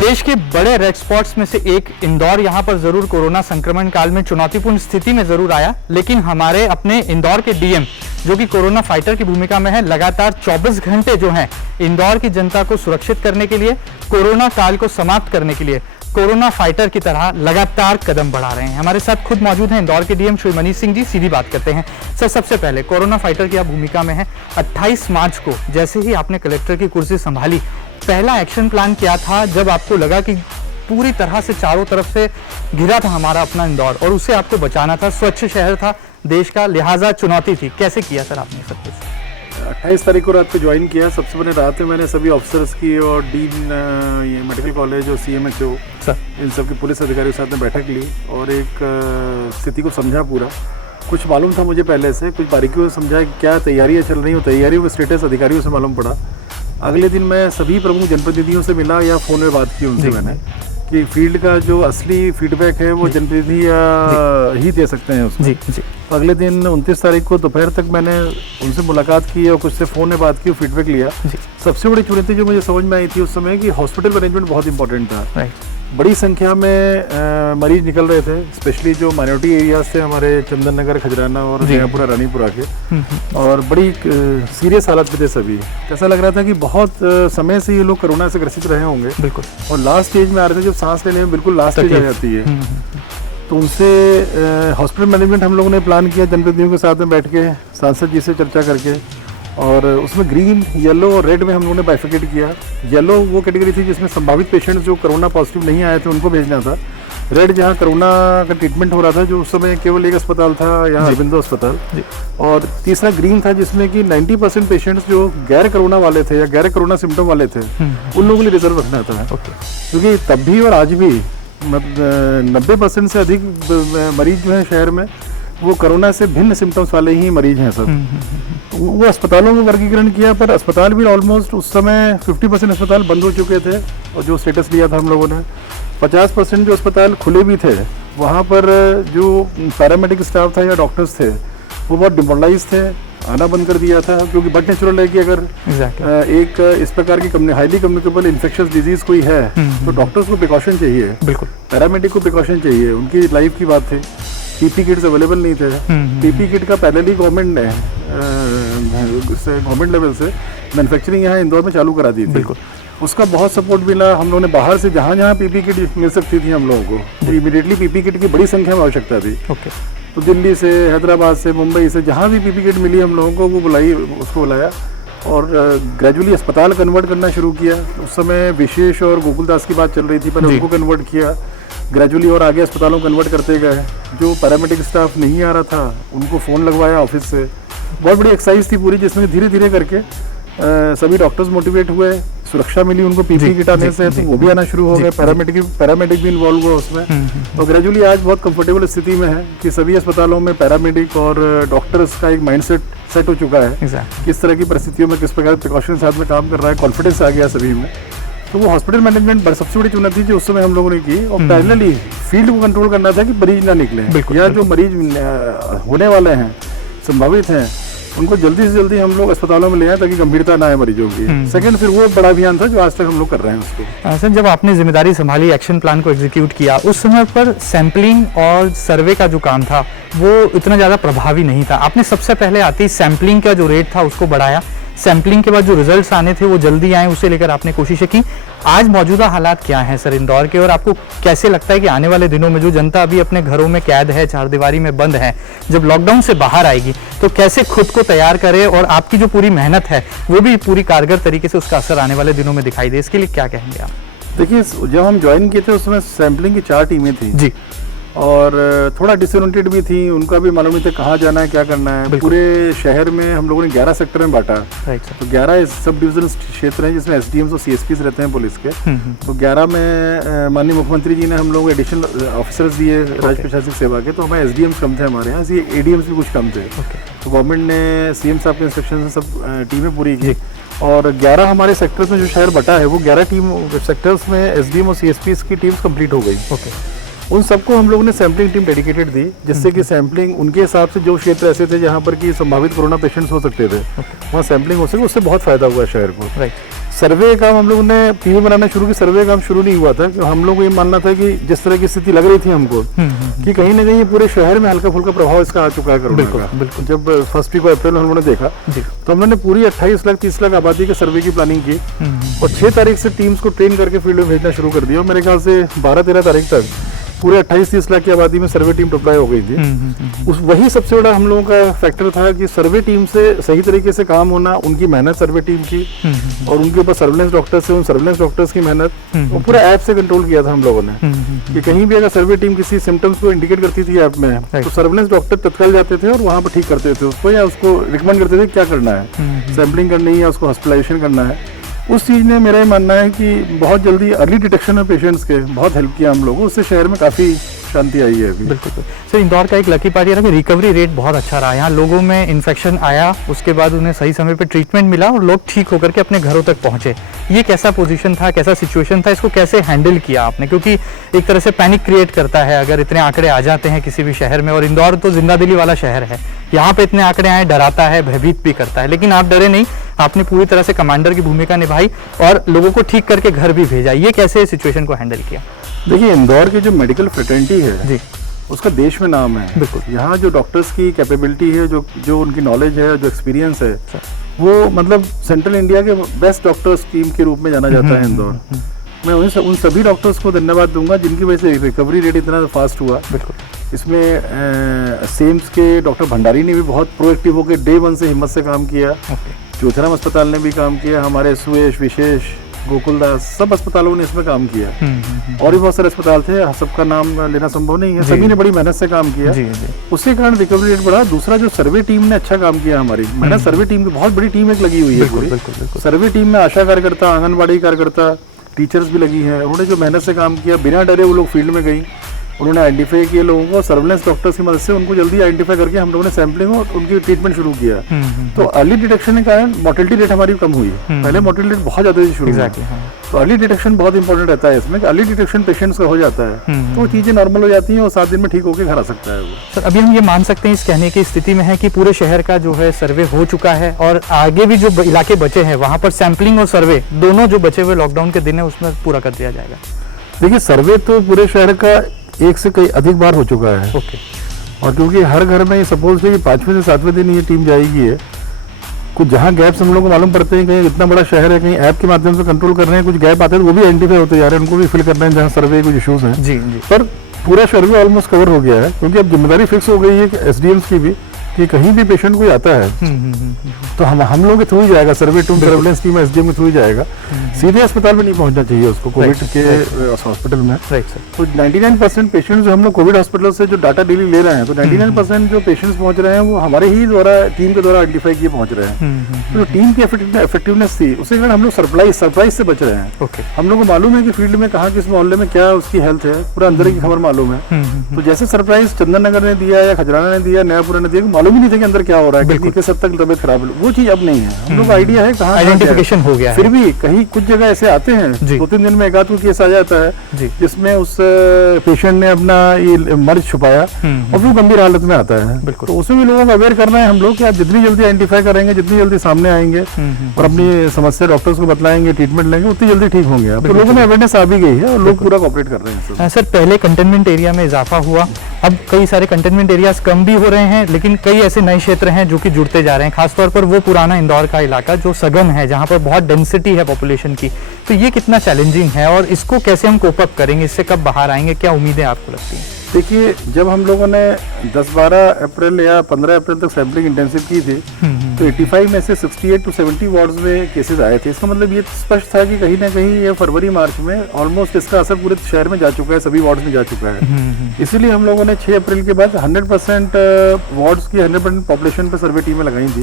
देश के बड़े रेड स्पॉट्स में से एक इंदौर यहाँ पर जरूर कोरोना संक्रमण काल में चुनौतीपूर्ण स्थिति में जरूर आया, लेकिन हमारे अपने इंदौर के डीएम जो कि कोरोना फाइटर की भूमिका में है, लगातार 24 घंटे जो हैं इंदौर की जनता को सुरक्षित करने के लिए, कोरोना काल को समाप्त करने के लिए कोरोना फाइटर की तरह लगातार कदम बढ़ा रहे हैं। हमारे साथ खुद मौजूद हैं इंदौर के डीएम श्री मनीष सिंह जी। सीधी बात करते हैं सर, सबसे पहले कोरोना फाइटर की आप भूमिका में है। 28 मार्च को जैसे ही आपने कलेक्टर की कुर्सी संभाली, पहला एक्शन प्लान क्या था जब आपको लगा कि पूरी तरह से चारों तरफ से घिरा था हमारा अपना इंदौर और उसे आपको बचाना था? स्वच्छ शहर था देश का, लिहाजा चुनौती थी। कैसे किया सर आपने सब कुछ? 28 तारीख को रात को ज्वाइन किया। सबसे पहले रात में मैंने सभी ऑफिसर्स की और डीन ये मेडिकल कॉलेज और CMHO इन सब के पुलिस अधिकारियों के साथ में बैठक ली और एक स्थिति को समझा। पूरा कुछ मालूम था मुझे पहले से, कुछ बारीकियों से समझा कि क्या तैयारियाँ चल रही हो, तैयारियों का स्टेटस अधिकारियों से मालूम पड़ा। अगले दिन मैं सभी प्रमुख जनप्रतिनिधियों से मिला या फ़ोन में बात की उनसे मैंने कि फील्ड का जो असली फीडबैक है वो जनप्रतिनिधि ही दे सकते हैं उसमें। जी। अगले दिन 29 तारीख को दोपहर तक मैंने उनसे मुलाकात की और कुछ से फ़ोन में बात की, फीडबैक लिया। सबसे बड़ी चुनौती जो मुझे समझ में आई थी उस समय कि हॉस्पिटल मैनेजमेंट बहुत इंपॉर्टेंट था। बड़ी संख्या में मरीज निकल रहे थे, स्पेशली जो माइनॉरिटी एरियाज थे हमारे चंदन नगर, खजराना और जयपुरा, रानीपुरा के, और बड़ी सीरियस हालत में थे सभी। ऐसा लग रहा था कि बहुत समय से ये लोग कोरोना से ग्रसित रहे होंगे बिल्कुल, और लास्ट स्टेज में आ रहे थे, जब सांस लेने में बिल्कुल लास्ट स्टेज आ जाती है। तो उनसे हॉस्पिटल मैनेजमेंट हम लोगों ने प्लान किया जनप्रतिनिधियों के साथ में बैठ के, सांसद जी से चर्चा करके, और उसमें ग्रीन, येलो और रेड में हम लोगों ने बाइफिकेट किया। येलो वो कैटेगरी थी जिसमें संभावित पेशेंट्स जो कोरोना पॉजिटिव नहीं आए थे उनको भेजना था। रेड जहाँ कोरोना का ट्रीटमेंट हो रहा था, जो उस समय केवल एक अस्पताल था यहाँ अरविंदो अस्पताल, और तीसरा ग्रीन था जिसमें कि 90% पेशेंट्स जो गैर कोरोना वाले थे या गैर कोरोना सिम्टम वाले थे उन लोगों के लिए रिजर्व रखना था। क्योंकि तब भी और आज भी 90% से अधिक मरीज जो है शहर में वो कोरोना से भिन्न सिम्टम्स वाले ही मरीज हैं सब। वो अस्पतालों में वर्गीकरण किया, पर अस्पताल भी ऑलमोस्ट उस समय 50% अस्पताल बंद हो चुके थे, और जो स्टेटस लिया था हम लोगों ने 50% जो अस्पताल खुले भी थे, वहाँ पर जो पैरामेडिक स्टाफ था या डॉक्टर्स थे वो बहुत डिमोरलाइज थे, आना बंद कर दिया था। क्योंकि बट नेचुरल है कि अगर एक इस प्रकार की हाईली कम्युनिकेबल इन्फेक्शियस डिजीज कोई है तो डॉक्टर्स को प्रिकॉशन चाहिए, बिल्कुल पैरामेडिक को प्रिकॉशन चाहिए, उनकी लाइफ की बात थी। पीपी किट्स अवेलेबल नहीं थे। पीपी किट का पहले ही गवर्नमेंट ने गवर्नमेंट लेवल से मैन्युफैक्चरिंग यहाँ इंदौर में चालू करा दी थी। बिल्कुल, उसका बहुत सपोर्ट मिला। हम लोगों ने बाहर से जहाँ जहाँ पीपी किट मिल सकती थी हम लोगों को, तो इमीडिएटली पीपी किट की बड़ी संख्या में आवश्यकता थी। तो दिल्ली से, हैदराबाद से, मुंबई से जहाँ भी पीपी किट मिली हम लोगों को वो उसको बुलाया और ग्रेजुअली अस्पताल कन्वर्ट करना शुरू किया। उस समय विशेष और गोकुलदास की बात चल रही थी, पहले उनको कन्वर्ट किया, ग्रेजुअली और आगे अस्पतालों कन्वर्ट करते गए। जो पैरामेडिक स्टाफ नहीं आ रहा था उनको फ़ोन लगवाया ऑफिस से। बहुत बड़ी एक्सरसाइज थी पूरी, जिसमें धीरे धीरे करके सभी डॉक्टर्स मोटिवेट हुए, सुरक्षा मिली उनको पीपी किट आने से, तो वो भी आना शुरू हो गए। पैरामेडिक भी इन्वॉल्व हुआ उसमें, और ग्रेजुअली आज बहुत कंफर्टेबल स्थिति में है कि सभी अस्पतालों में पैरामेडिक और डॉक्टर्स का एक माइंडसेट सेट हो चुका है। किस तरह की परिस्थितियों में किस प्रकार प्रिकॉशन के साथ में काम कर रहा है, कॉन्फिडेंस आ गया सभी में। तो वो हॉस्पिटल मैनेजमेंट सबसे बड़ी चुनौती जो उस समय हम लोगों ने की, और पैरेलली फील्ड को कंट्रोल करना था कि मरीज ना निकले, या जो मरीज होने वाले हैं, संभावित हैं, उनको जल्दी से जल्दी हम लोग अस्पतालों में ले आए ताकि गंभीरता ना आए मरीजों की। सेकंड, फिर वो बड़ा अभियान था जो आज तक हम लोग कर रहे हैं उसको। सर, जब आपने जिम्मेदारी संभाली, एक्शन प्लान को एग्जीक्यूट किया, उस समय पर सैंपलिंग और सर्वे का जो काम था वो इतना ज़्यादा प्रभावी नहीं था। आपने सबसे पहले आती सैंपलिंग का जो रेट था उसको बढ़ाया, सैंपलिंग के बाद जो रिजल्ट्स आने थे वो जल्दी आए, उसे लेकर आपने कोशिशें की। आज मौजूदा हालात क्या हैं सर इंदौर के, और आपको कैसे लगता है कि आने वाले दिनों में जो जनता अभी अपने घरों में कैद है, चार दीवारी में बंद है, जब लॉकडाउन से बाहर आएगी तो कैसे खुद को तैयार करे, और आपकी जो पूरी मेहनत है वो भी पूरी कारगर तरीके से उसका असर आने वाले दिनों में दिखाई दे, इसके लिए क्या कहेंगे आप? देखिए, जब हम ज्वाइन किए थे उस समय सैंपलिंग की 4 टीमें थी जी, और थोड़ा डिसोरिएंटेड भी थी, उनका भी मालूम नहीं था कहाँ जाना है, क्या करना है। पूरे शहर में हम लोगों ने 11 सेक्टर में बांटा। तो 11 सब डिविजनल क्षेत्र हैं जिसमें SDMs और CSPs रहते हैं पुलिस के। तो 11 में माननीय मुख्यमंत्री जी ने हम लोग एडिशनल ऑफिसर्स दिए राज्य प्रशासनिक सेवा के, तो हमें SDMs कम थे हमारे यहाँ, ADMs भी कुछ कम थे। तो गवर्नमेंट ने CM साहब के इंस्ट्रक्शन से सब टीमें पूरी की, और 11 हमारे सेक्टर्स में जो शहर बटा है वो 11 टीम सेक्टर्स में SDM और CSPs की टीम्स कंप्लीट हो गई। उन सबको हम लोगों ने सैम्पलिंग टीम डेडिकेटेड दी, जिससे कि सैम्पलिंग उनके हिसाब से जो क्षेत्र ऐसे थे जहाँ पर कि संभावित कोरोना पेशेंट्स हो सकते थे वहाँ सैम्पलिंग हो सके, उससे बहुत फायदा हुआ शहर को। सर्वे काम हम लोगों ने टीमें बनाना शुरू की, सर्वे काम शुरू नहीं हुआ था। हम लोग को ये मानना था कि जिस तरह की स्थिति लग रही थी हमको कि कहीं ना कहीं पूरे शहर में हल्का फुल्का प्रभाव इसका आ चुका है कोरोना का। बिल्कुल। जब फर्स्ट वीक ऑफ अप्रैल में हम लोगों ने देखा तो हम लोगों ने पूरी 28 लाख 30 लाख आबादी के सर्वे की प्लानिंग की और 6 तारीख से टीम्स को ट्रेन करके फील्ड में भेजना शुरू कर दिया और मेरे ख्याल से 12-13 तारीख तक पूरे 28-30 लाख की आबादी में सर्वे टीम डिप्लॉय हो गई थी। वही सबसे बड़ा हम लोगों का फैक्टर था कि सर्वे टीम से सही तरीके से काम होना, उनकी मेहनत सर्वे टीम की और उनके ऊपर सर्वेलेंस डॉक्टर्स से, उन सर्वेलेंस डॉक्टर्स की मेहनत, वो पूरा ऐप से कंट्रोल किया था हम लोगों ने कि कहीं भी अगर सर्वे टीम किसी सिम्टम्स को इंडिकेट करती थी ऐप में तो सर्वेलेंस डॉक्टर तत्काल जाते थे और वहाँ पर ठीक करते थे उसको या उसको रिकमेंड करते थे क्या करना है, सैम्पलिंग करनी है या उसको हॉस्पिटलाइजेशन करना है। उस चीज़ ने मेरा ये मानना है कि बहुत जल्दी अर्ली डिटेक्शन में पेशेंट्स के बहुत हेल्प किया हम लोगों को, उससे शहर में काफ़ी शांति आई है अभी। बिल्कुल सर, इंदौर का एक लकी पार्ट ये रहा कि रिकवरी रेट बहुत अच्छा रहा। यहाँ लोगों में इन्फेक्शन आया, उसके बाद उन्हें सही समय पे ट्रीटमेंट मिला और लोग ठीक होकर के अपने घरों तक पहुंचे। ये कैसा पोजीशन था, कैसा सिचुएशन था, इसको कैसे हैंडल किया आपने? क्योंकि एक तरह से पैनिक क्रिएट करता है अगर इतने आंकड़े आ जाते हैं किसी भी शहर में, और इंदौर तो जिंदादिली वाला शहर है, यहाँ पे इतने आंकड़े आए डराता है, भयभीत भी करता है। लेकिन आप डरे नहीं, आपने पूरी तरह से कमांडर की भूमिका निभाई और लोगों को ठीक करके घर भी भेजा। ये कैसे सिचुएशन को हैंडल किया? देखिए, इंदौर की जो मेडिकल फ्रेटर्निटी है जी, उसका देश में नाम है। बिल्कुल। यहाँ जो डॉक्टर्स की कैपेबिलिटी है, जो उनकी नॉलेज है, जो एक्सपीरियंस है, वो मतलब सेंट्रल इंडिया के बेस्ट डॉक्टर्स टीम के रूप में जाना जाता है इंदौर। मैं उन सभी डॉक्टर्स को धन्यवाद दूंगा जिनकी वजह से रिकवरी रेट इतना फास्ट हुआ। बिल्कुल। इसमें सेम्स के डॉक्टर भंडारी ने भी बहुत प्रोएक्टिव होकर डे 1 से हिम्मत से काम किया। चौथराम अस्पताल ने भी काम किया, हमारे सुयश, विशेष, गोकुलदास, सब अस्पतालों ने इसमें काम किया। और भी बहुत सारे अस्पताल थे, सबका नाम लेना संभव नहीं है, सभी ने बड़ी मेहनत से काम किया। उसके कारण रिकवरी रेट बढ़ा। दूसरा, जो सर्वे टीम ने अच्छा काम किया, हमारी मेहनत सर्वे टीम की बहुत बड़ी टीम एक लगी हुई है पूरी। सर्वे टीम में आशा कार्यकर्ता, आंगनबाड़ी कार्यकर्ता, टीचर्स भी लगी है। उन्होंने जो मेहनत से काम किया, बिना डरे वो लोग फील्ड में गई, उन्होंने आइडेंटिफाई किए लोगों को, सर्वेलेंस डॉक्टर्स की मदद से उनको जल्दी आइडेंटिफाई करके हम लोगों ने सैम्पलिंग और उनकी ट्रीटमेंट शुरू किया। तो अर्ली डिटेक्शन के कारण मोर्टेलिटी रेट हमारी कम हुई। पहले मोर्टेलिटी रेट बहुत ज़्यादा शुरू हुई। तो अर्ली डिटेक्शन बहुत इंपॉर्टेंट रहता है इसमें। अर्ली डिटेक्शन पेशेंट्स का हो जाता है तो चीज़ें नॉर्मल हो जाती हैं और 7 दिन में ठीक होकर घर आ सकता है वो। सर, अभी हम ये मान सकते हैं इस कहने की स्थिति में है कि पूरे शहर का जो है सर्वे हो चुका है और आगे भी जो इलाके बचे हैं वहाँ पर सैम्पलिंग और सर्वे दोनों जो बचे हुए लॉकडाउन के दिन है उसमें पूरा कर दिया जाएगा? देखिए, सर्वे तो पूरे शहर का 1 से कई अधिक बार हो चुका है। ओके। और क्योंकि हर घर में ये सपोज है कि 5वें से 7वें दिन ये टीम जाएगी है, कुछ जहाँ गैप्स हम लोग को मालूम पड़ते हैं, कहीं इतना बड़ा शहर है, कहीं ऐप के माध्यम से कंट्रोल कर रहे हैं, कुछ गैप आते हैं तो वो भी आइडेंटिफाई होते जा रहे हैं, उनको भी फिल करना है जहाँ सर्वे कुछ इशूज़ हैं। जी। पर पूरा सर्वे ऑलमोस्ट कवर हो गया है क्योंकि अब जिम्मेदारी फिक्स हो गई है एसडीएम्स की भी कि कहीं भी पेशेंट कोई आता है तो हम लोगों के थ्रू ही जाएगा, survey team, surveillance team SDM के थ्रू ही जाएगा। सीधे अस्पताल में नहीं पहुंचना चाहिए उसको कोविड के हॉस्पिटल में। तो 99% पेशेंट्स जो हम लोग कोविड हॉस्पिटल से जो डाटा डेली ले रहे हैं, तो 99% जो पेशेंट्स पहुंच रहे हैं वो हमारे ही द्वारा, टीम के द्वारा आइडेंटिफाई किए पहुंच रहे हैं। तो टीम की इफेक्टिवनेस थी, उसके कारण हम लोग सरप्राइज से बच रहे हैं। हम लोग को मालूम है कि फील्ड में कहाँ किस मोहल्ले में क्या उसकी हेल्थ है, पूरा अंदर की खबर मालूम है। तो जैसे सरप्राइज चंदन नगर ने दिया या खजराना ने दिया, नयापुरा ने दिया, मालूम ही नहीं था कि अंदर क्या हो रहा है, किस हद तक तबियत खराब है, वो चीज अब नहीं है। हम लोग को आइडिया है कहाँ आइडेंटिफिकेशन हो गया है। फिर भी कहीं कुछ जगह ऐसे आते हैं 2-3 दिन में एक आध केस आ जाता है जिसमें उस पेशेंट ने अपना ये मर्ज छुपाया और वो गंभीर हालत में आता है। तो उसमें भी लोगों को अवेयर करना है हम लोग कि आप जितनी जल्दी आइडेंटिफाई करेंगे, जितनी जल्दी सामने आएंगे और अपनी समस्या डॉक्टर्स को बतलाएंगे, ट्रीटमेंट लेंगे, उतनी जल्दी ठीक होंगे। अब तो लोगों में अवेयरनेस आ भी गई है और लोग पूरा कोऑपरेट कर रहे हैं। सर, पहले कंटेनमेंट एरिया में इजाफा हुआ, अब कई सारे कंटेनमेंट एरियाज कम भी हो रहे हैं, लेकिन कई ऐसे नए क्षेत्र हैं जो कि जुड़ते जा रहे हैं, खासतौर पर वो पुराना इंदौर का इलाका जो सघन है, जहां पर बहुत डेंसिटी है पॉपुलेशन की। तो ये कितना चैलेंजिंग है और इसको कैसे हम कोप अप करेंगे, इससे कब बाहर आएंगे, क्या उम्मीदें आपको लगती हैं? देखिए, जब हम लोगों ने 10-12 अप्रैल या 15 अप्रैल तक सैम्पलिंग इंटेंसिव की थी तो 85 में से 68 to 70 वार्ड्स में केसेस आए थे। इसका मतलब ये स्पष्ट था कि कहीं ना कहीं ये फरवरी-मार्च में ऑलमोस्ट इसका असर पूरे शहर में जा चुका है, सभी वार्ड्स में जा चुका है। इसीलिए हम लोगों ने 6 अप्रैल के बाद 100% वार्ड्स की 100% पॉपुलेशन पर सर्वे टीमें लगाई थी।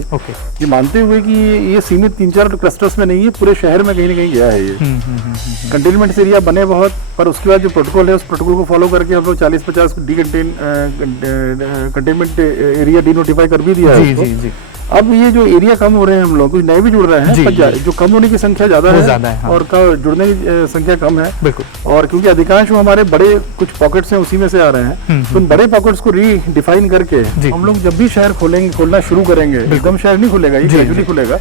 ये मानते हुए कि ये सीमित 3-4 क्लस्टर्स में नहीं है, पूरे शहर में कहीं ना कहीं गया है। ये कंटेनमेंट एरिया बने बहुत, पर उसके बाद जो प्रोटोकॉल है उस प्रोटोकॉल को फॉलो करके हम लोग 40-50 कंटेनमेंट एरिया डिनोटिफाई कर भी दिया है। अब ये जो एरिया कम हो रहे हैं, हम लोग कुछ नए भी जुड़ रहे हैं, पर जो कम होने की संख्या ज्यादा है और जुड़ने की संख्या कम है। बिल्कुल। और क्योंकि अधिकांश हमारे बड़े कुछ पॉकेट्स हैं उसी में से आ रहे हैं, तो उन बड़े पॉकेट्स को रीडिफाइन करके हम लोग जब भी शहर खोलना शुरू करेंगे, एकदम शहर नहीं खुलेगा, ये ग्रेजुअली खुलेगा।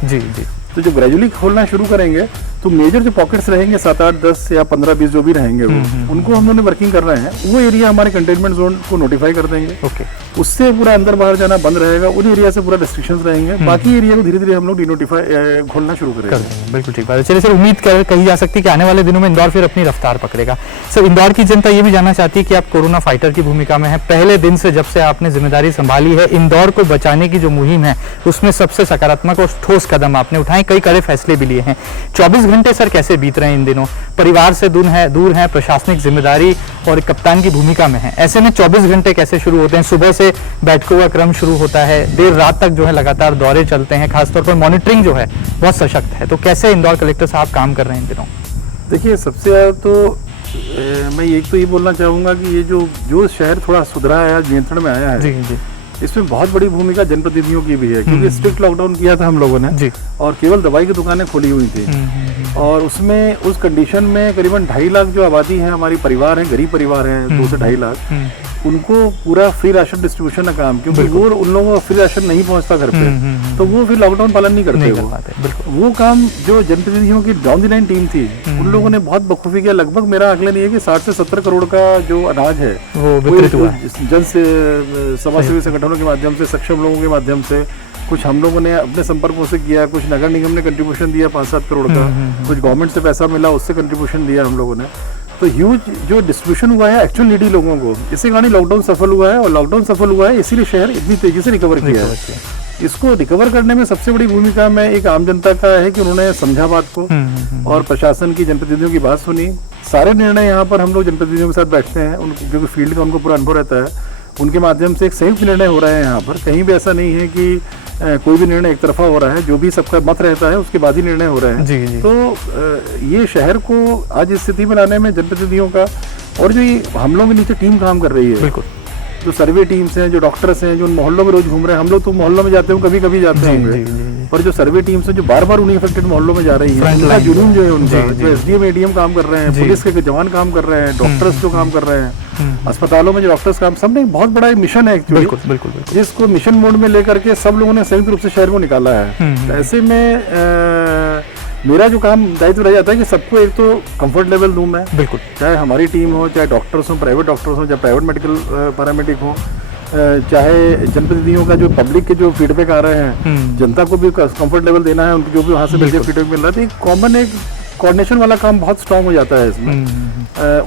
तो जब ग्रेजुअली खोलना शुरू करेंगे तो मेजर जो पॉकेट्स रहेंगे 7, 8, 10 या 15, 20 जो भी रहेंगे वो उनको हम लोगों ने वर्किंग कर रहे हैं। वो एरिया हमारे कंटेनमेंट जोन को नोटिफाई कर देंगे। ओके, उससे पूरा अंदर बाहर जाना बंद रहेगा, उन एरिया से पूरा रिस्ट्रिक्शंस रहेंगे। बाकी एरिया को धीरे धीरे हम लोग डिनोटिफाई खोलना शुरू करेंगे। बिल्कुल ठीक बात है। चलिए सर, उम्मीद कही जा सकती है कि आने वाले दिनों में इंदौर फिर अपनी रफ्तार पकड़ेगा। सर, इंदौर की जनता ये भी जानना चाहती है कि आप कोरोना फाइटर की भूमिका में है। पहले दिन से जब से आपने जिम्मेदारी संभाली है, इंदौर को बचाने की जो मुहिम है उसमें सबसे सकारात्मक और ठोस कदम आपने उठाए, कई कड़े फैसले भी लिए हैं। 24 घंटे सर कैसे बीत रहे हैं इन दिनों? परिवार से दूर है, प्रशासनिक जिम्मेदारी और कप्तान की भूमिका में है। ऐसे में 24 घंटे कैसे शुरू होते हैं? सुबह से बैठकों का क्रम शुरू होता है, देर रात तक जो है लगातार दौरे चलते हैं, खासतौर पर मॉनिटरिंग जो है बहुत सशक्त है। तो कैसे इंदौर कलेक्टर साहब काम कर रहे हैं इन दिनों? देखिए, सबसे ज़्यादा तो मैं एक तो ये बोलना चाहूँगा कि ये जो शहर थोड़ा सुधरा है, आज नियंत्रण में आया है, जी जी, इसमें बहुत बड़ी भूमिका जनप्रतिनिधियों की भी है, क्योंकि स्ट्रिक्ट लॉकडाउन किया था हम लोगों ने जी, और केवल दवाई की दुकानें खोली हुई थी। और उसमें उस कंडीशन में करीबन 2.5 लाख जो आबादी है, हमारी परिवार है, गरीब परिवार है, 2 से 2.5 लाख, उनको पूरा फ्री राशन डिस्ट्रीब्यूशन का काम, क्योंकि वो उन लोगों को फ्री राशन नहीं पहुंचता घर पे, तो वो फिर लॉकडाउन पालन नहीं करते। वो काम जो जनप्रतिनिधियों की डाउन द लाइन टीम थी, उन लोगों ने बहुत बखूबी किया। लगभग मेरा आकलन ये है कि 60 से 70 करोड़ का जो अनाज है वो जन से समाजसेवी संगठनों के माध्यम से, सक्षम लोगों के माध्यम से, कुछ हम लोगों ने अपने संपर्कों से किया, कुछ नगर निगम ने कंट्रीब्यूशन दिया 5-7 करोड़ का, कुछ गवर्नमेंट से पैसा मिला, उससे कंट्रीब्यूशन दिया हम लोगों ने। तो ह्यूज जो डिस्ट्रीब्यूशन हुआ है एक्चुअल नीडी लोगों को, इसी कारण लॉकडाउन सफल हुआ है। और लॉकडाउन सफल हुआ है इसीलिए शहर इतनी तेजी से रिकवर किया है। इसको रिकवर करने में सबसे बड़ी भूमिका में एक आम जनता का है कि उन्होंने समझा बात को और प्रशासन की, जनप्रतिनिधियों की बात सुनी। सारे निर्णय यहाँ पर हम लोग जनप्रतिनिधियों के साथ बैठते हैं, क्योंकि फील्ड का उनको पूरा अनुभव रहता है, उनके माध्यम से एक संयुक्त निर्णय हो रहे हैं यहाँ पर। कहीं भी ऐसा नहीं है कि कोई भी निर्णय एक तरफा हो रहा है, जो भी सबका मत रहता है उसके बाद ही निर्णय हो रहे हैं। जी, जी। तो ये शहर को आज इस स्थिति में लाने में जनप्रतिनिधियों का और जो ये हम लोगों के नीचे टीम काम कर रही है, बिल्कुल, जो सर्वे टीम्स हैं, जो डॉक्टर्स हैं, जो मोहल्लों में रोज घूम रहे हैं, हम लोग तो मोहल्लों में जाते हैं, कभी कभी जाते होंगे, पर जो सर्वे टीम्स हैं जो बार बार उन्हीं अफेक्टेड मोहल्लों में जा रही है, उनका जुनून जो है उनका, जो एसडीएम एडीएम काम कर रहे हैं, पुलिस के जवान काम कर रहे हैं, डॉक्टर्स जो काम कर रहे हैं, अस्पतालों में जो डॉक्टर्स काम, सबने एक बहुत बड़ा मिशन है एक्चुअली, बिल्कुल, जिसको मिशन मोड में लेकर के सब लोगों ने संयुक्त रूप से शहर को निकाला है। ऐसे में मेरा जो काम दायित्व रह जाता है कि सबको एक तो कंफर्ट लेवल दूं मैं, बिल्कुल, चाहे हमारी टीम हो, चाहे डॉक्टर्स हो, प्राइवेट डॉक्टर्स हो, चाहे प्राइवेट मेडिकल पैरामेडिक हो, चाहे जनप्रतिनिधियों का जो पब्लिक के जो फीडबैक आ रहे हैं, जनता को भी कंफर्ट लेवल देना है, उनको जो भी वहाँ से मुझे फीडबैक मिल रहा है, तो एक कॉमन एक कोऑर्डिनेशन वाला काम बहुत स्ट्रांग हो जाता है इसमें।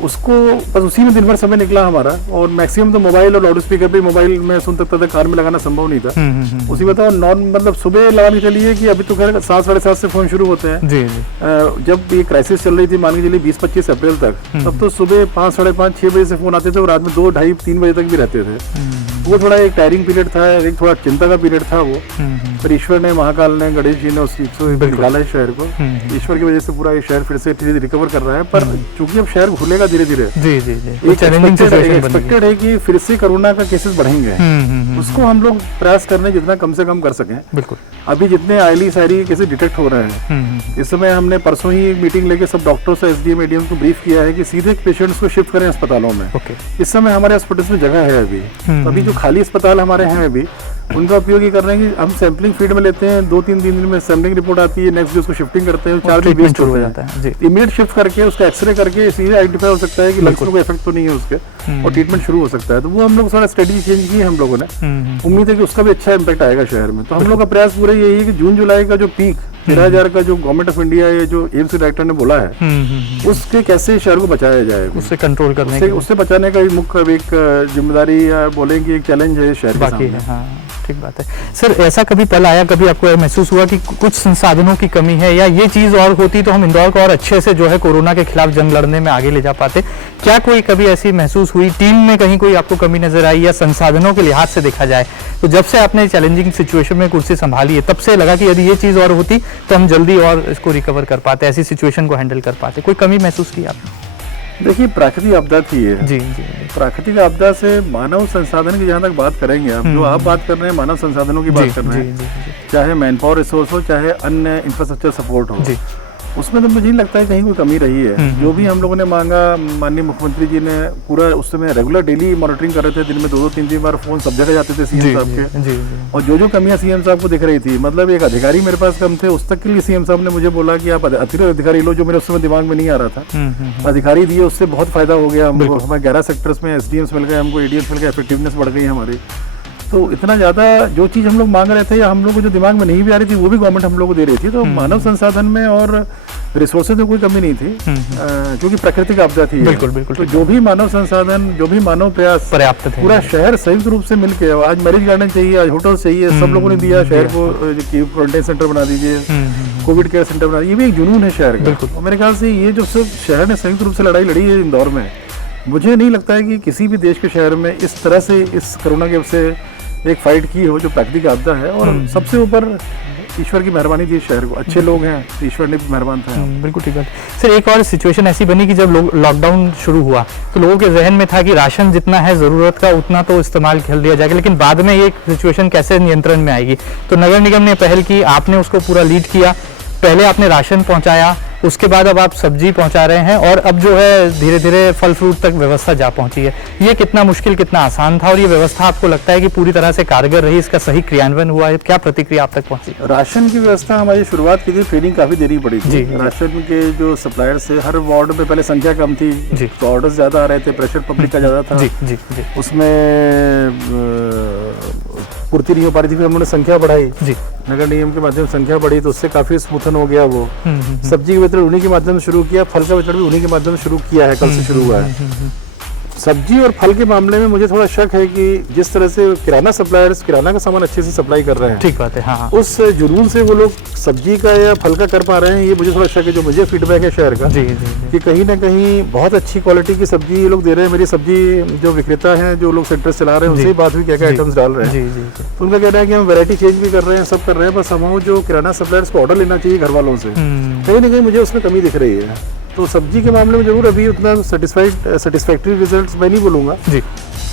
उसको बस उसी में दिन भर समय निकला हमारा, और मैक्सिमम तो मोबाइल और लाउड स्पीकर भी मोबाइल में सुन सकता था, कार में लगाना संभव नहीं था। उसी में तो नॉन मतलब सुबह लगा के चलिए कि अभी तो खैर 7, 7:30 से फोन शुरू होते हैं। जी, जी। जब ये क्राइसिस चल रही थी, मान के चलिए 20-25 अप्रैल तक, तब तो सुबह 5, 5:30, 6 बजे से फोन आते थे और रात में 2, 2:30, 3 बजे तक भी रहते थे। वो थोड़ा एक टायरिंग पीरियड था, एक थोड़ा चिंता का पीरियड था वो, पर ईश्वर ने, महाकाल ने, गणेश जी ने उस चीज को निकाला है शहर को। ईश्वर की वजह से पूरा ये शहर फिर से धीरे धीरे रिकवर कर रहा है। पर चूंकि अब शहर खुलेगा धीरे धीरे, एक्सपेक्टेड है कि फिर से कोरोना का केसेस बढ़ेंगे, उसको हम लोग प्रयास करने जितना कम से कम कर सकें। बिल्कुल, अभी जितने आयली सारी केसेस डिटेक्ट हो रहे हैं, इस समय हमने परसों ही एक मीटिंग लेके सब डॉक्टर्स और एसडीएम एडीएम को ब्रीफ किया है कि सीधे पेशेंट्स को शिफ्ट करें अस्पतालों में। इस समय हमारे हॉस्पिटल्स में जगह है अभी जो खाली अस्पताल हमारे हैं अभी, उनका उपयोग ये कर रहे हैं कि हम सैंपलिंग फील्ड में लेते हैं, 2-3 दिन में सैंपलिंग रिपोर्ट आती है, नेक्स्ट डे उसको शिफ्टिंग करते हैं, 4 दिन वेस्ट हो जाता है। इमीडिएट शिफ्ट करके उसका एक्सरे करके सीधे आइडेंटिफाई हो सकता है कि लंग्स में कोई इफेक्ट तो नहीं है उसके, और ट्रीटमेंट शुरू हो सकता है। तो वो हम लोग थोड़ा स्ट्रेटजी चेंज की है हम लोगों ने, उम्मीद है कि उसका भी अच्छा इंपैक्ट आएगा शहर में। तो हम लोग का प्रयास पूरा यही है कि जून जुलाई का जो पीक 13,000 का जो गवर्नमेंट ऑफ इंडिया या जो एम्स के डायरेक्टर ने बोला है, उसके कैसे शहर को बचाया जाए, उससे कंट्रोल करने, उससे बचाने का मुख्य एक जिम्मेदारी या बोलेंगे एक चैलेंज है शहर के सामने। ठीक बात है सर। ऐसा कभी पल आया, कभी आपको महसूस हुआ कि कुछ संसाधनों की कमी है, या ये चीज और होती तो हम इंदौर को और अच्छे से जो है कोरोना के खिलाफ जंग लड़ने में आगे ले जा पाते? क्या कोई कभी ऐसी महसूस हुई, टीम में कहीं कोई आपको कमी नजर आई, या संसाधनों के लिहाज से देखा जाए तो जब से आपने चैलेंजिंग सिचुएशन में कुर्सी संभाली है, तब से लगा कि यदि ये चीज और होती तो हम जल्दी और इसको रिकवर कर पाते, ऐसी सिचुएशन को हैंडल कर पाते? कोई कमी महसूस की आपने? देखिए, प्राकृतिक आपदा थी ये। जी। प्राकृतिक आपदा से मानव संसाधन की जहाँ तक बात करेंगे आप, जो आप बात कर रहे हैं मानव संसाधनों की बात कर रहे हैं, चाहे मैन पावर रिसोर्स हो, चाहे अन्य इंफ्रास्ट्रक्चर सपोर्ट हो, उसमें तो मुझे नहीं लगता है कहीं कोई कमी रही है। जो भी हम लोगों ने मांगा, माननीय मुख्यमंत्री जी ने पूरा उस समय रेगुलर डेली मॉनिटरिंग कर रहे थे, दिन में 2-2 3-3 बार फोन सब जगह जाते थे सीएम साहब के। जी। और जो कमियां सीएम साहब को दिख रही थी, मतलब एक अधिकारी मेरे पास कम थे, उस तक के लिए सीएम साहब ने मुझे बोला कि आप अतिरिक्त अधिकारी लो, जो मेरे उस समय दिमाग में नहीं आ रहा था। अधिकारी दिए, उससे बहुत फायदा हो गया हमको। हमारे 11 सेक्टर्स में एसडीएम्स मिल गए हमको, एडीएम्स मिल गए, इफेक्टिवनेस बढ़ गई हमारी। तो इतना ज़्यादा जो चीज़ हम लोग मांग रहे थे या हम लोग को जो दिमाग में नहीं भी आ रही थी, वो भी गवर्नमेंट हम लोग को दे रही थी। तो मानव संसाधन में और रिसोर्सेज में कोई कमी नहीं थी, क्योंकि प्राकृतिक आपदा थी। बिल्कुल बिल्कुल। तो जो भी मानव संसाधन, जो भी मानव प्रयास पर्याप्त थे। पूरा शहर संयुक्त रूप से मिलके, आज मैरिज गार्डन चाहिए, आज होटल चाहिए, सब लोगों ने दिया शहर को कि क्वारंटाइन सेंटर बना दीजिए, कोविड केयर सेंटर बना दीजिए। ये भी एक जुनून है शहर का। और मेरे ख्याल से ये जो सब शहर ने संयुक्त रूप से लड़ाई लड़ी है इंदौर में, मुझे नहीं लगता है कि किसी भी देश के शहर में इस तरह से इस कोरोना के से एक फाइट की हो, जो प्राकृतिक आपदा है। और सबसे ऊपर ईश्वर की मेहरबानी थी शहर को, अच्छे लोग हैं तो ईश्वर ने भी मेहरबान था। बिल्कुल ठीक है सर। एक और सिचुएशन ऐसी बनी कि जब लॉकडाउन शुरू हुआ तो लोगों के जहन में था कि राशन जितना है ज़रूरत का उतना तो इस्तेमाल कर लिया जाएगा, लेकिन बाद में ये सिचुएशन कैसे नियंत्रण में आएगी। तो नगर निगम ने पहल की, आपने उसको पूरा लीड किया। पहले आपने राशन पहुंचाया, उसके बाद अब आप सब्जी पहुंचा रहे हैं, और अब जो है धीरे धीरे फल फ्रूट तक व्यवस्था जा पहुंची है। ये कितना मुश्किल, कितना आसान था, और ये व्यवस्था आपको लगता है कि पूरी तरह से कारगर रही, इसका सही क्रियान्वयन हुआ है? क्या प्रतिक्रिया आप तक पहुंची? राशन की व्यवस्था हमारी शुरुआत की थी, ट्रेनिंग काफी देरी पड़ी थी। राशन के जो सप्लायर्स है, हर वार्ड में पहले संख्या कम थी, तो ऑर्डर्स ज्यादा आ रहे थे, प्रेशर पब्लिक का ज्यादा था। उसमें पूर्ति नहीं हो पा रही थी, फिर हमने संख्या बढ़ाई नगर निगम के माध्यम से, संख्या बढ़ी तो उससे काफी स्मूथन हो गया वो। सब्जी का वितरण उन्हीं के माध्यम से शुरू किया, फल का वितरण भी उन्हीं के माध्यम से शुरू किया है, कल से शुरू हुआ है। सब्जी और फल के मामले में मुझे थोड़ा शक है कि जिस तरह से किराना सप्लायर्स किराना का सामान अच्छे से सप्लाई कर रहे हैं, ठीक बात है, हाँ, उस जुनून से वो लोग सब्जी का या फल का कर पा रहे हैं, ये मुझे थोड़ा शक है। जो मुझे फीडबैक है शहर का, कि कहीं ना कहीं बहुत अच्छी क्वालिटी की सब्जी ये लोग दे रहे हैं। मेरी सब्जी जो विक्रेता हैं, जो लोग सेंटर चला रहे हैं, उनसे बात हुई, क्या क्या आइटम्स डाल रहे हैं। तो उनका कहना है कि हम वैरायटी चेंज भी कर रहे हैं, सब कर रहे हैं, बस हम जो किराना सप्लायर्स को ऑर्डर लेना चाहिए घर वालों से, कहीं ना कहीं मुझे उसमें कमी दिख रही है। तो सब्जी के मामले में जरूर अभी उतना सेटिस्फैक्ट्री रिजल्ट्स मैं नहीं बोलूँगा,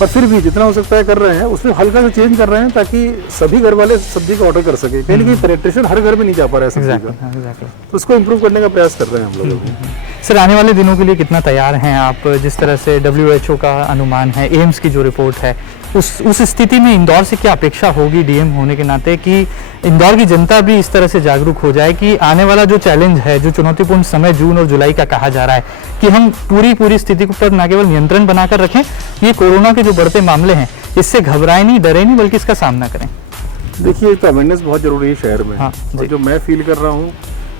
पर फिर भी जितना हो सकता है कर रहे हैं। उसमें हल्का सा चेंज कर रहे हैं ताकि सभी घर वाले सब्जी का ऑर्डर कर सके। कहीं ना कहीं पेनिट्रेशन हर घर में नहीं जा पा रहा है सब्जी का, तो उसको इम्प्रूव करने का प्रयास कर रहे हैं हम लोग। सर, आने वाले दिनों के लिए कितना तैयार हैं आप? जिस तरह से WHO का अनुमान है, एम्स की जो रिपोर्ट है, उस स्थिति में इंदौर से क्या अपेक्षा होगी डीएम होने के नाते, कि इंदौर की जनता भी इस तरह से जागरूक हो जाए कि आने वाला जो चैलेंज है, जो चुनौतीपूर्ण समय जून और जुलाई का कहा जा रहा है, कि हम पूरी स्थिति पर न केवल नियंत्रण बनाकर रखें, ये कोरोना के जो बढ़ते मामले हैं इससे घबराए नहीं, डरे नहीं, बल्कि इसका सामना करें। देखिए, एक अवेयरनेस बहुत जरूरी है शहर में। हाँ, जो मैं फील कर रहा हूँ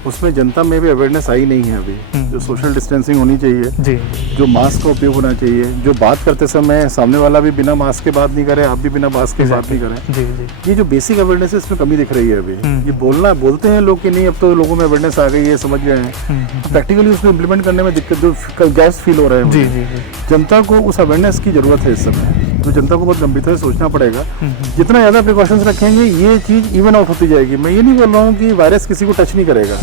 उसमें जनता में भी अवेयरनेस आई नहीं है अभी। जो सोशल डिस्टेंसिंग होनी चाहिए, जो मास्क का उपयोग होना चाहिए, जो बात करते समय सामने वाला भी बिना मास्क के बात नहीं करे, आप भी बिना मास्क के बात नहीं करें, ये जो बेसिक अवेयरनेस है इसमें कमी दिख रही है अभी। ये बोलते हैं लोग कि नहीं अब तो लोगों में अवेयरनेस आ गई है, समझ गए हैं, प्रैक्टिकली उसको इम्प्लीमेंट करने में दिक्कत, जो गैस फील हो रहा है। जनता को उस अवेयरनेस की जरूरत है इस समय, तो जनता को बहुत गंभीरता से सोचना पड़ेगा। जितना ज्यादा प्रिकॉशंस रखेंगे ये चीज इवन आउट होती जाएगी। मैं ये नहीं बोल रहा हूँ कि वायरस किसी को टच नहीं करेगा,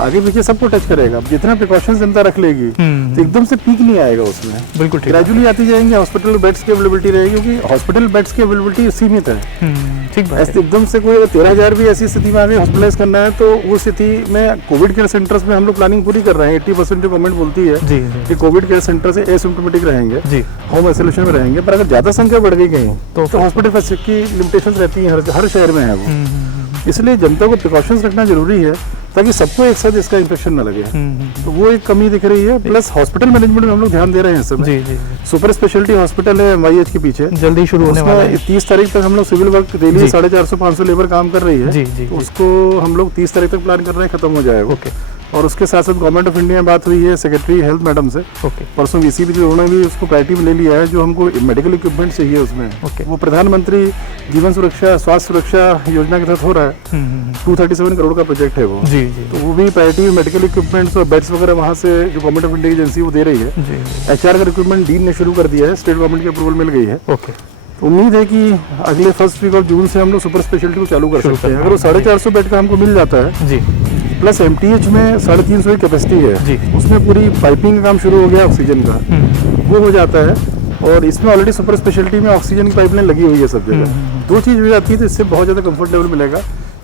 आगे पीछे सबको टच करेगा। जितना प्रिकॉशंस जनता रख लेगी तो एकदम से पीक नहीं आएगा उसमें, बिल्कुल ग्रेजुअली आती जाएंगे। हॉस्पिटल बेड्स की अवेलेबिलिटी रहेगी, क्योंकि हॉस्पिटल बेड्स की अवेलेबिलिटी सीमित है। ठीक है, एकदम से कोई 13,000 भी ऐसी स्थिति में हमें हॉस्पिटलाइज करना है, तो उस स्थिति में कोविड केयर सेंटर्स में हम लोग प्लानिंग पूरी कर रहे हैं। 80% जो गवर्नमेंट बोलती है कि कोविड केयर सेंटर से एसिम्प्टोमेटिक रहेंगे, होम आइसोलेशन में रहेंगे, पर अगर ज्यादा संख्या बढ़ गई कहीं तो हॉस्पिटल फैसिलिटी की लिमिटेशंस रहती हैं, हर शहर में है वो। इसलिए जनता को प्रिकॉशंस रखना जरूरी है ताकि सबको एक साथ इसका इन्फेक्शन न लगे। तो वो एक कमी दिख रही है। प्लस हॉस्पिटल मैनेजमेंट में हम लोग ध्यान दे रहे हैं सब। सुपर स्पेशलिटी हॉस्पिटल है MIH के पीछे, जल्दी शुरू होने वाला है। 30 तारीख तक हम लोग सिविल वर्क डेली 450-500 लेबर काम कर रही है, तो उसको हम लोग 30 तारीख तक प्लान कर रहे हैं, खत्म हो जाएगा। और उसके साथ साथ गवर्नमेंट ऑफ इंडिया में बात हुई है सेक्रेटरी हेल्थ मैडम से, परसों VCP थी, उन्होंने भी उसको प्रायोरिटी में ले लिया है। जो हमको मेडिकल इक्विपमेंट चाहिए उसमें, वो प्रधानमंत्री जीवन सुरक्षा स्वास्थ्य सुरक्षा योजना के तहत हो रहा है। 237 करोड़ का प्रोजेक्ट है वो, तो वो भी प्रायोरिटी में मेडिकल इक्विपमेंट्स और बेड्स वगैरह वहाँ से जो गवर्नमेंट ऑफ इंडिया एजेंसी वो दे रही है। HR का रिक्रूटमेंट डीन ने शुरू कर दिया है, स्टेट गवर्नमेंट की अप्रूवल मिल गई है। तो उम्मीद है कि अगले फर्स्ट वीक ऑफ जून से हम लोग सुपर स्पेशलिटी को चालू कर सकते हैं। अगर वो 450 बेड का हमको मिल जाता है, प्लस MTH में 350 की कैपेसिटी है, उसमें पूरी पाइपिंग का काम शुरू हो गया, ऑक्सीजन का वो हो जाता है। और इसमें ऑलरेडी सुपर स्पेशलिटी में ऑक्सीजन की पाइपलाइन लगी हुई है सब जगह। दो चीज हो जाती है तो इससे बहुत ज्यादा कंफर्ट लेवल मिलेगा।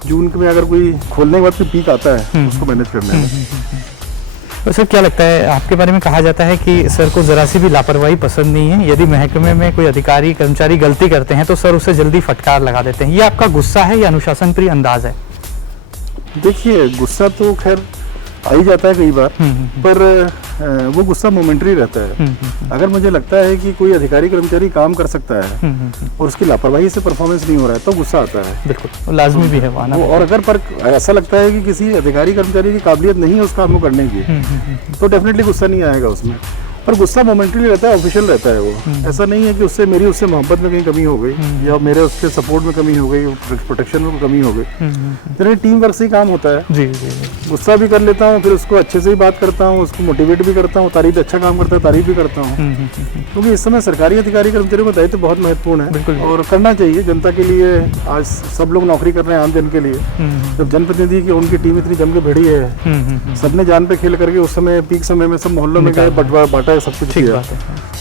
जून में अगर कोई खोलने के बाद कोई पीक आता है उसको मैनेज करने में। तो सर क्या लगता है, आपके बारे में कहा जाता है कि सर को ज़रा सी भी लापरवाही पसंद नहीं है, यदि महकमे में कोई अधिकारी कर्मचारी गलती करते हैं तो सर उसे जल्दी फटकार लगा देते हैं। ये आपका गुस्सा है या अनुशासन प्रिय अंदाज है? देखिए, गुस्सा तो खैर आ ही जाता है कई बार, पर वो गुस्सा मोमेंटरी रहता है। अगर मुझे लगता है कि कोई अधिकारी कर्मचारी काम कर सकता है और उसकी लापरवाही से परफॉर्मेंस नहीं हो रहा है तो गुस्सा आता है। बिल्कुल, लाजमी भी है वो आना। और अगर पर ऐसा लगता है कि किसी अधिकारी कर्मचारी की काबिलियत नहीं है उस काम को करने की, तो डेफिनेटली गुस्सा नहीं आएगा उसमें। पर गुस्सा मोमेंटरी रहता है, ऑफिशियल रहता है वो। ऐसा नहीं है कि उससे मेरी उससे मोहब्बत में कहीं कमी हो गई या मेरे उसके सपोर्ट में कमी हो गई, प्रोटेक्शन में कमी हो गई। तो टीम वर्क से ही काम होता है। जी जी जी। गुस्सा भी कर लेता हूँ, फिर उसको अच्छे से ही बात करता हूँ, उसको मोटिवेट भी करता हूँ, तारीफ अच्छा काम करता है तारीफ भी करता हूँ। क्योंकि इस समय सरकारी अधिकारी कर्मचारियों का दायित्व बहुत महत्वपूर्ण है और करना चाहिए जनता के लिए। आज सब लोग नौकरी कर रहे हैं आम जन के लिए। जब जनप्रतिनिधि की उनकी टीम इतनी जम के भिड़ी है, सबने जान पे खेल करके उस समय पीक समय में सब मोहल्लों में गए, बांटा सब कुछ किया,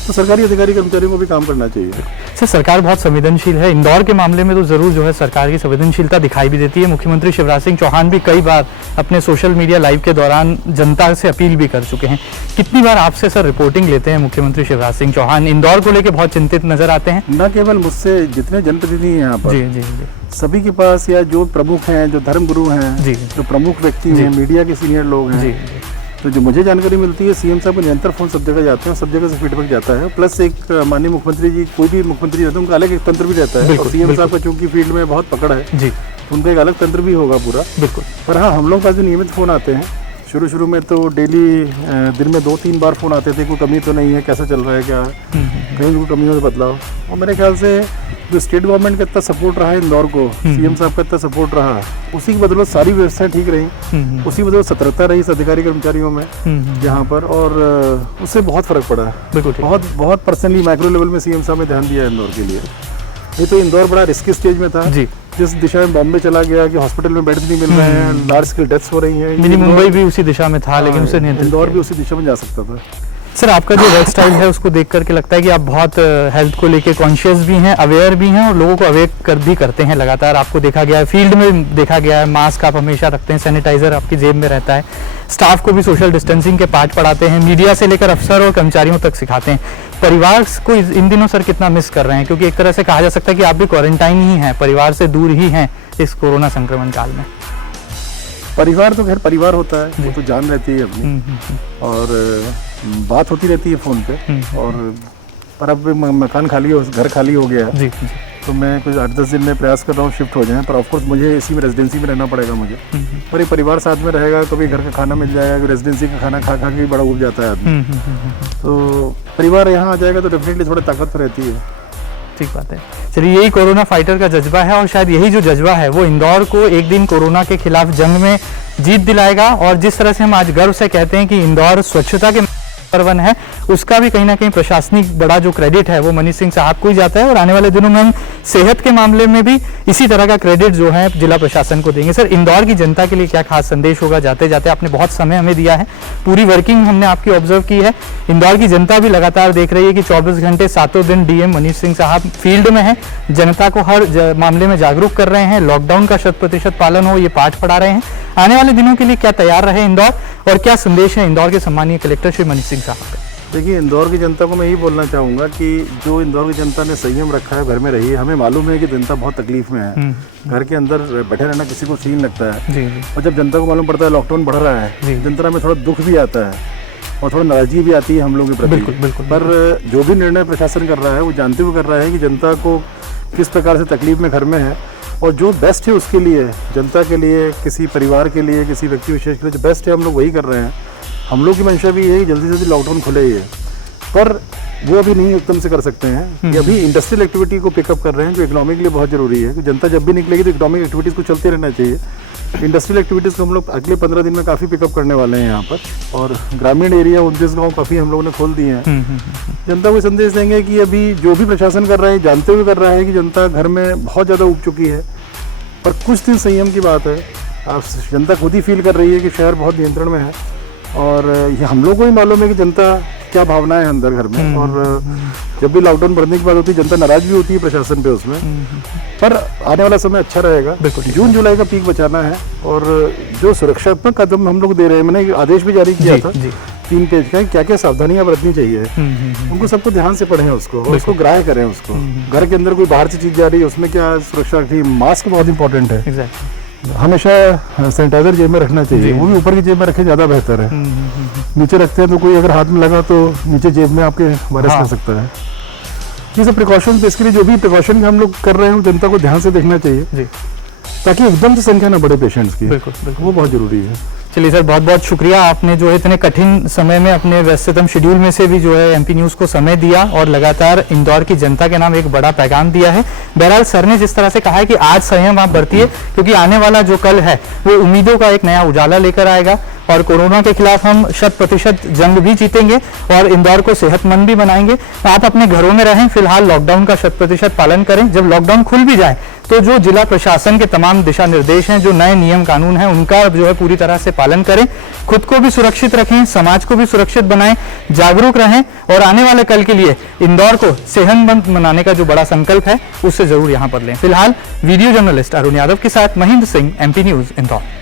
तो सरकारी अधिकारी कर्मचारियों को भी काम करना चाहिए। सर सरकार बहुत संवेदनशील है, इंदौर के मामले में तो जरूर जो है सरकार की संवेदनशीलता दिखाई भी देती है। मुख्यमंत्री शिवराज सिंह चौहान भी कई बार अपने सोशल मीडिया लाइव के दौरान जनता से अपील भी कर चुके हैं। कितनी बार आपसे सर रिपोर्टिंग लेते हैं मुख्यमंत्री शिवराज सिंह चौहान? इंदौर को लेकर बहुत चिंतित नजर आते हैं। न केवल मुझसे, जितने जनप्रतिनिधि हैं यहाँ पर, जी जी जी, सभी के पास, या जो प्रमुख हैं, जो धर्मगुरु हैं, जो प्रमुख व्यक्ति हैं, मीडिया के सीनियर लोग हैं, तो जो मुझे जानकारी मिलती है, सीएम साहब को निरंतर फोन सब जगह जाते हैं, सब जगह से फीडबैक जाता है। प्लस एक माननीय मुख्यमंत्री जी, कोई भी मुख्यमंत्री रहता है उनका अलग एक तंत्र भी रहता है, और सीएम साहब का चूंकि फील्ड में बहुत पकड़ है जी, तो उनका एक अलग तंत्र भी होगा पूरा। बिल्कुल। पर हाँ, हम लोग पास भी नियमित फोन आते हैं। शुरू में तो डेली दिन में 2-3 बार फोन आते थे, कोई कमी तो नहीं है, कैसा चल रहा है, क्या कहीं कोई कमी हो तो बदलाव। और मेरे ख्याल से जो स्टेट गवर्नमेंट का इतना सपोर्ट रहा है इंदौर को, सीएम साहब का इतना सपोर्ट रहा, उसी की बदौलत सारी व्यवस्थाएं ठीक रही, उसी की बदौलत सतर्कता रही इस अधिकारी कर्मचारियों में यहाँ पर, और उससे बहुत फर्क पड़ा। बहुत बहुत पर्सनली माइक्रो लेवल में सीएम साहब ने ध्यान दिया इंदौर के लिए। नहीं तो इंदौर बड़ा रिस्की स्टेज में था जी, जिस दिशा में बॉम्बे चला गया कि हॉस्पिटल में बेड नहीं मिल रहे हैं, लार्ज स्केल डेथ्स हो रही हैं। मिनी मुंबई भी उसी दिशा में था, लेकिन उसे नियंत्रित, इंदौर भी उसी दिशा में जा सकता था। सर आपका जो लाइफ स्टाइल है उसको देख करके लगता है कि आप बहुत हेल्थ को लेके कॉन्शियस भी हैं, अवेयर भी हैं, और लोगों को अवेयर भी करते हैं लगातार। आपको देखा गया है, फील्ड में देखा गया है, मास्क आप हमेशा रखते हैं, सैनिटाइजर आपकी जेब में रहता है, स्टाफ को भी सोशल डिस्टेंसिंग के पाठ पढ़ाते हैं, मीडिया से लेकर अफसर और कर्मचारियों तक सिखाते हैं। परिवार को इन दिनों सर कितना मिस कर रहे हैं? क्योंकि एक तरह से कहा जा सकता है कि आप भी क्वारंटाइन ही हैं, परिवार से दूर ही हैं इस कोरोना संक्रमण काल में। परिवार तो खैर परिवार होता है, वो तो जान रहती है अपनी, और बात होती रहती है फोन पे। और पर अब मकान खाली हो, घर खाली हो गया जी, तो मैं कुछ 8-10 दिन में प्रयास कर रहा हूँ शिफ्ट हो जाए। पर ऑफकोर्स मुझे इसी में रेजिडेंसी में रहना पड़ेगा मुझे, पर ये परिवार साथ में रहेगा, कभी घर का खाना मिल जाएगा, रेजिडेंसी का खाना खा के बड़ा उब जाता है आदमी। तो परिवार यहाँ आ जाएगा तो डेफिनेटली थोड़ी ताकत रहती है। ठीक बात है। चलिए, यही कोरोना फाइटर का जज्बा है, और शायद यही जो जज्बा है वो इंदौर को एक दिन कोरोना के खिलाफ जंग में जीत दिलाएगा। और जिस तरह से हम आज गर्व से कहते हैं कि इंदौर स्वच्छता के नंबर 1 है, उसका भी कहीं ना कहीं प्रशासनिक बड़ा जो क्रेडिट है वो मनीष सिंह साहब को ही जाता है। और आने वाले दिनों में हम सेहत के मामले में भी इसी तरह का क्रेडिट जो है जिला प्रशासन को देंगे। सर, इंदौर की जनता के लिए क्या खास संदेश होगा जाते जाते? आपने बहुत समय हमें दिया है, पूरी वर्किंग हमने आपकी ऑब्जर्व की है। इंदौर की जनता भी लगातार देख रही है कि 24 घंटे 7 दिन डीएम मनीष सिंह साहब फील्ड में है, जनता को हर मामले में जागरूक कर रहे हैं, लॉकडाउन का 100% पालन हो ये पाठ पढ़ा रहे हैं। आने वाले दिनों के लिए क्या तैयार रहे इंदौर, और क्या संदेश है इंदौर के सम्मानीय कलेक्टर श्री मनीष सिंह साहब का? देखिए, इंदौर की जनता को मैं यही बोलना चाहूँगा कि जो इंदौर की जनता ने संयम रखा है, घर में रही है। हमें मालूम है कि जनता बहुत तकलीफ में है, घर के अंदर बैठे रहना किसी को सही लगता है जी। और जब जनता को मालूम पड़ता है लॉकडाउन बढ़ रहा है, जनता में थोड़ा दुख भी आता है और थोड़ा नाराजगी भी आती है हम लोगों के प्रति। बिल्कुल। पर जो भी निर्णय प्रशासन कर रहा है वो जानते हुए कर रहा है कि जनता को किस प्रकार से तकलीफ में घर में है, और जो बेस्ट है उसके लिए, जनता के लिए, किसी परिवार के लिए, किसी व्यक्ति विशेष के लिए जो बेस्ट है हम लोग वही कर रहे हैं। हम लोग की मंशा भी है कि जल्दी से जल्दी लॉकडाउन खुले ही है, पर वो अभी नहीं एकदम से कर सकते हैं। कि अभी इंडस्ट्रियल एक्टिविटी को पिकअप कर रहे हैं, जो इकोनॉमी के लिए बहुत जरूरी है। कि जनता जब भी निकलेगी तो इकोनॉमिक एक्टिविटीज़ को चलते रहना चाहिए। इंडस्ट्रियल एक्टिविटीज़ को हम लोग अगले 15 दिन में काफ़ी पिकअप करने वाले हैं यहाँ पर, और ग्रामीण एरिया 29 गाँव काफ़ी हम लोगों ने खोल दिए हैं। जनता को संदेश देंगे कि अभी जो भी प्रशासन कर रहा है, जानते हुए कर रहा है कि जनता घर में बहुत ज़्यादा उब चुकी है, पर कुछ दिन संयम की बात है। आप जनता खुद ही फील कर रही है कि शहर बहुत नियंत्रण में है, और ये हम लोग को ही मालूम है कि जनता क्या भावनाएं है अंदर घर में। और जब भी लॉकडाउन बढ़ने की बात होती है जनता नाराज भी होती है प्रशासन पे उसमें, पर आने वाला समय अच्छा रहेगा। जून जुलाई का पीक बचाना है और जो सुरक्षात्मक कदम हम लोग दे रहे हैं, मैंने आदेश भी जारी किया था 3 पेज का, क्या क्या सावधानियां बरतनी चाहिए उनको सबको ध्यान से पढ़ें उसको और उसको ग्राह्य करें उसको। घर के अंदर कोई बाहर से चीज जा रही है उसमें क्या सुरक्षा रखनी, मास्क बहुत इंपॉर्टेंट है, हमेशा सैनिटाइजर जेब में रखना चाहिए, वो भी ऊपर की जेब में रखें ज़्यादा बेहतर है। नीचे रखते हैं तो कोई अगर हाथ में लगा तो नीचे जेब में आपके वायरस कर सकता है। ये सब प्रिकॉशन, इसके लिए जो भी प्रिकॉशन हम लोग कर रहे हैं जनता को ध्यान से देखना चाहिए ताकि एकदम से संख्या ना बढ़े पेशेंट्स की। बिल्कुल, वो बहुत जरूरी है। चलिए सर, बहुत बहुत शुक्रिया, आपने जो है इतने कठिन समय में अपने व्यस्ततम शेड्यूल में से भी जो है एमपी न्यूज़ को समय दिया और लगातार इंदौर की जनता के नाम एक बड़ा पैगाम दिया है। बहरहाल सर ने जिस तरह से कहा है कि आज संयम आप बरतिए, क्योंकि आने वाला जो कल है वो उम्मीदों का एक नया उजाला लेकर आएगा और कोरोना के खिलाफ हम 100% जंग भी जीतेंगे और इंदौर को सेहतमंद भी बनाएंगे। आप अपने घरों में रहें, फिलहाल लॉकडाउन का 100% पालन करें। जब लॉकडाउन खुल भी जाए तो जो जिला प्रशासन के तमाम दिशा निर्देश हैं, जो नए नियम कानून हैं, उनका जो है पूरी तरह से पालन करें। खुद को भी सुरक्षित रखें, समाज को भी सुरक्षित बनाएं, जागरूक रहें और आने वाले कल के लिए इंदौर को सेहतमंद बनाने का जो बड़ा संकल्प है उससे जरूर यहां पर लें। फिलहाल वीडियो जर्नलिस्ट अरुण यादव के साथ महेंद्र सिंह, एमपी न्यूज, इंदौर।